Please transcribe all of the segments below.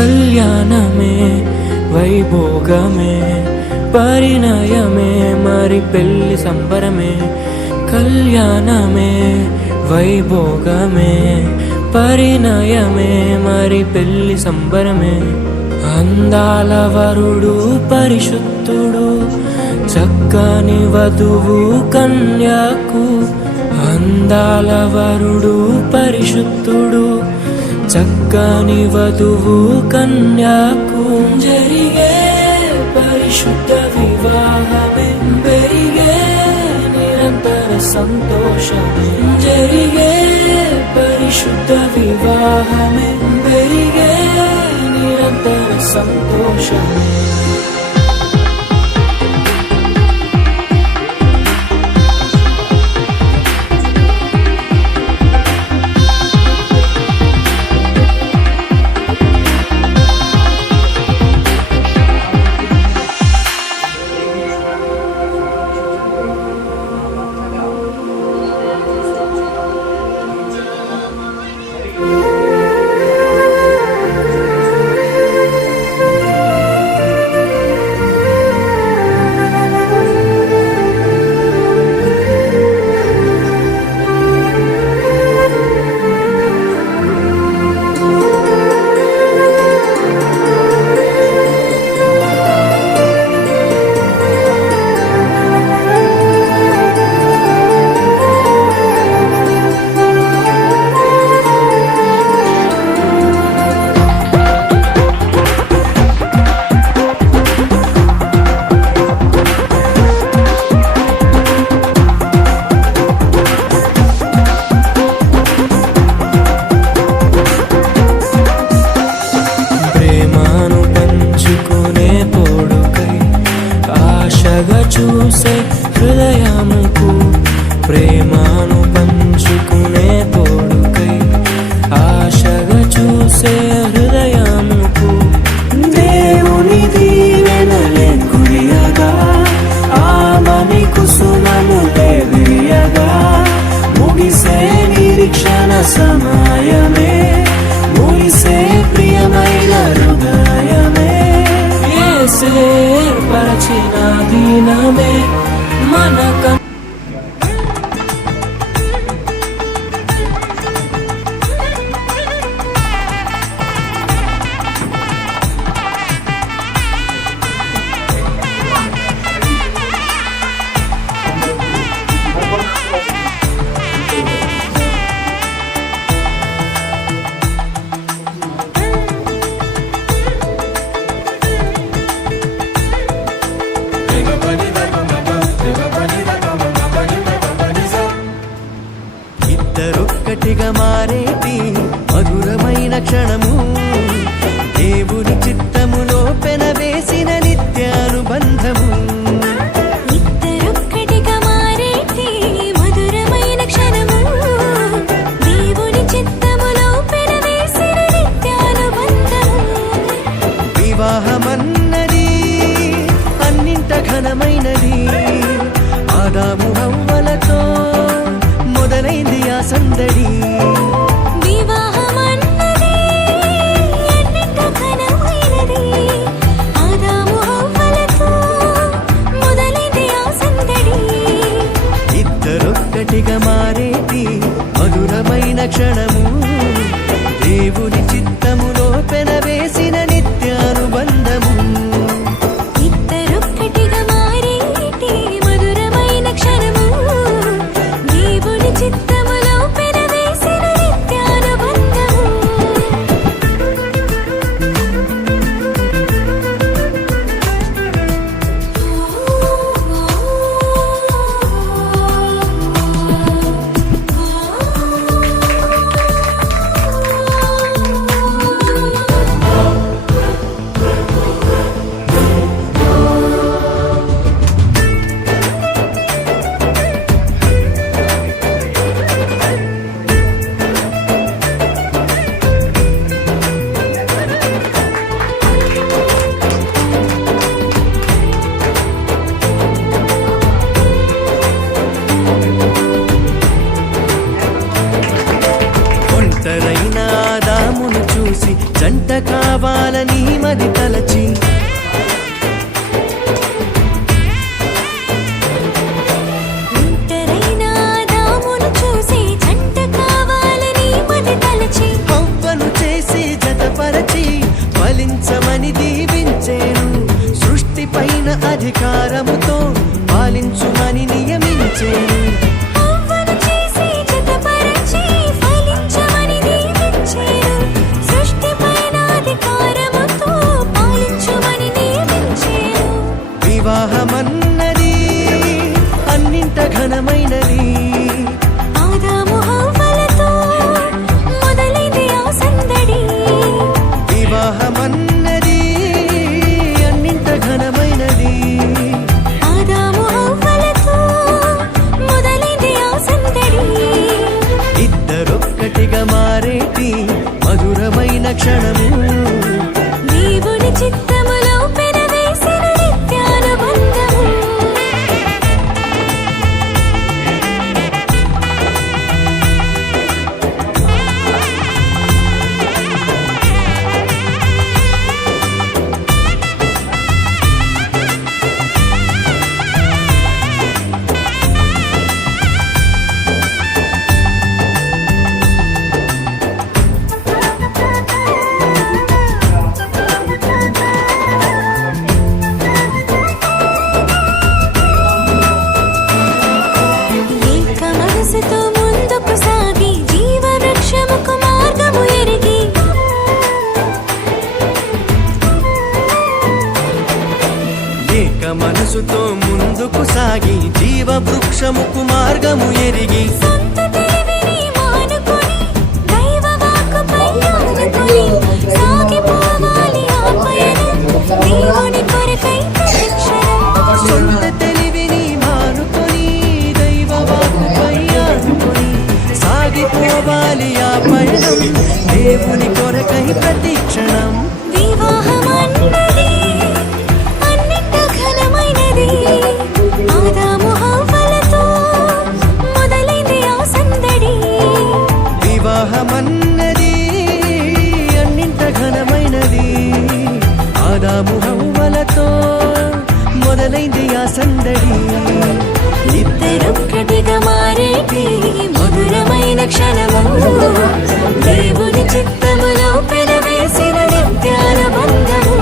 కళ్యాణమే వైభోగమే పరిణయమే మరి పెళ్లి సంబరమే కళ్యాణమే వైభోగమే పరిణయమే మరి పెళ్లి సంబరమే అందాల వరుడు పరిశుద్ధుడు చక్కని వధువు కన్యాకు అందాల వరుడు పరిశుద్ధుడు చక్కని వధువు కన్యాకు జరిగే పరిశుద్ధ వివాహమే పెరిగే నిరంతర సంతోషమే జరిగే పరిశుద్ధ వివాహమే పెరిగే నిరంతర సంతోషమే చూసే హృదయముకు ప్రేమను పంచుకునే తోడుకై ఆశగా చూసే హృదయముకు దేవుని దీవెనలే కురియగా ఆమని కుసుమనులే విరియగా ముగిసే నిరీక్షణ సమయమే ముగిసే ప్రియమైన హృదయమే ఏర్పరచిన దినమే మనక ఇద్దరొక్కటిగా మారేటి మధురమైన క్షణము దేవుని చిత్తములో పెనవేసిన నిత్యానుబంధము ఇద్దరొక్కటిగా మారేటి మధురమైన క్షణము దేవుని చిత్తములో పెనవేసిన నిత్యానుబంధము వివాహమన్నది అన్నింట ఘనమైనది ఆదాము హవ్వలతో మొదలైంది ఆ సందడి వివాహమన్నది అన్నింట ఘనమైనది ఆదాము హవ్వలతో మొదలైంది ఆ సందడి ఇద్దరొక్కటిగా మారేటి మధురమైన క్షణము దేవుని చిత్తములో పెనవేసిన నిత్యానుబంధము ఇద్దరొక్కటిగా మారేటి మధురమైన క్షణము దేవుని చిత్తములో పెనవేసిన నిత్యానుబంధము ఒంటరైన ఆదామును చూసి జంట కావాలని మది తలచి ఒంటరైనా దామును చూసి జంట కావాలని మది తలచి హవ్వను చేసి జతపరచి ఫలించమని దీవించేను సృష్టి పైన అధికారముతో పాలించుమని నియమించేను హవ్వను చేసి జతపరచి ఫలించమని దీవించేను సృష్టిపైన అధికారముతో పాలించుమని నియమించేను వివాహమన్నది అన్నింట ఘనమైనది ఆదాము హవ్వలతో మొదలైంది ఆ సందడి వివాహమన్నది అన్నింట ఘనమైనది ఆదాము హవ్వలతో మొదలైంది ఆ సందడి ఇద్దరొక్కటిగా మారేటి మధురమైన క్షణము దేవుని చిత్తములో పెనవేసిన నిత్యానుబంధము ఏక మనసుతో ముందుకు సాగి జీవవృక్షముకు మార్గము ఎరిగి ఏక మనసుతో ముందుకు సాగి జీవ వృక్షముకు మార్గము ఎరిగి సొంత తెలివిని మానుకొని దైవ వాక్కుపై ఆనుకొని సాగిపోవాలి ఆ పయనం దేవుని కొరకై ప్రతిక్షణం సొంత తెలివిని మానుకొని దైవ వాక్కుపై ఆనుకొని సాగిపోవాలి ఆ పయనం దేవుని కొరకై ప్రతిక్షణం వివాహమన్నది అన్నింట ఘనమైనది ఆదాము హవ్వలతో మొదలైంది ఆ సందడి వివాహమన్నది అన్నింట ఘనమైనది ఆదాము హవ్వలతో మొదలైంది ఆ సందడి ఇద్దరొక్కటిగా మారేటి మధురమైన క్షణము దేవుని చిత్తములో పెనవేసిన నిత్యానుబంధము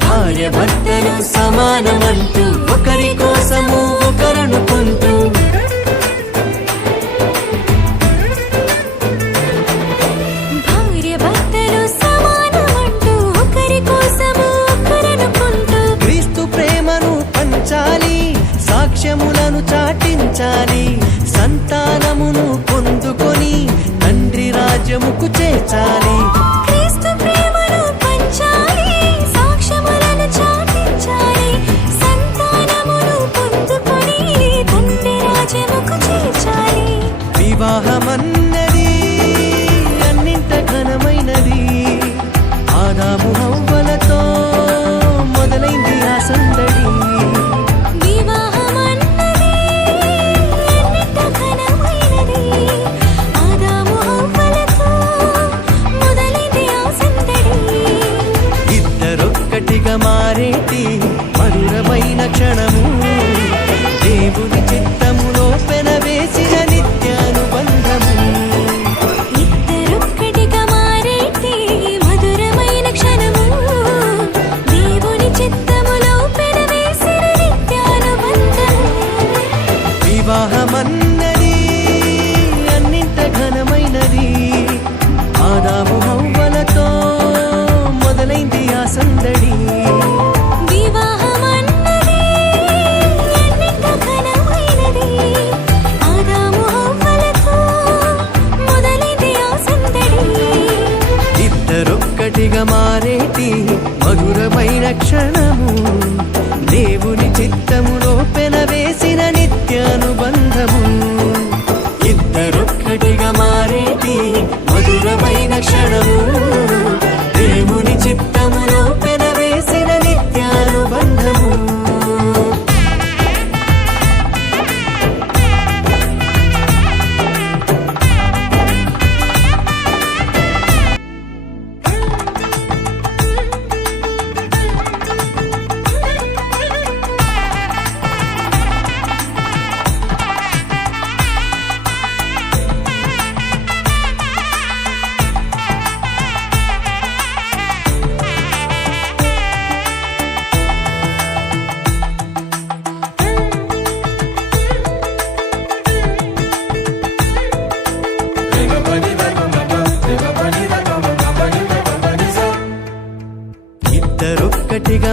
భార్య భర్తలు సమానమంటూ ఒకరి కోసము ఒకరనుకుంటూ భార్య భర్తలు సమానమంటూ ఒకరి కోసము ఒకరనుకుంటూ క్రీస్తు ప్రేమను పంచాలి సాక్ష్యములను చాటించాలి సంతానమును పొందుకొని తండ్రి రాజ్యముకు చేర్చాలి క్రీస్తు ప్రేమను పంచాలి సాక్ష్యములను చాటించాలి సంతానమును పొందుకొని తండ్రి రాజ్యముకు చేర్చాలి వివాహమన్నది అన్నింట ఘనమైనది ఆదాము హవ్వలతో మొదలైంది ఆ సందడి వివాహమన్నది అన్నింట ఘనమైనది ఆదాము హవ్వలతో మొదలైంది ఆ సందడి ఇద్దరొక్కటిగా మారేటి మధురమైన క్షణము దేవుని చిత్తములో పెనవేసిన నిత్యానుబంధము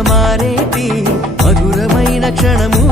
మారేటి మధురమైన క్షణము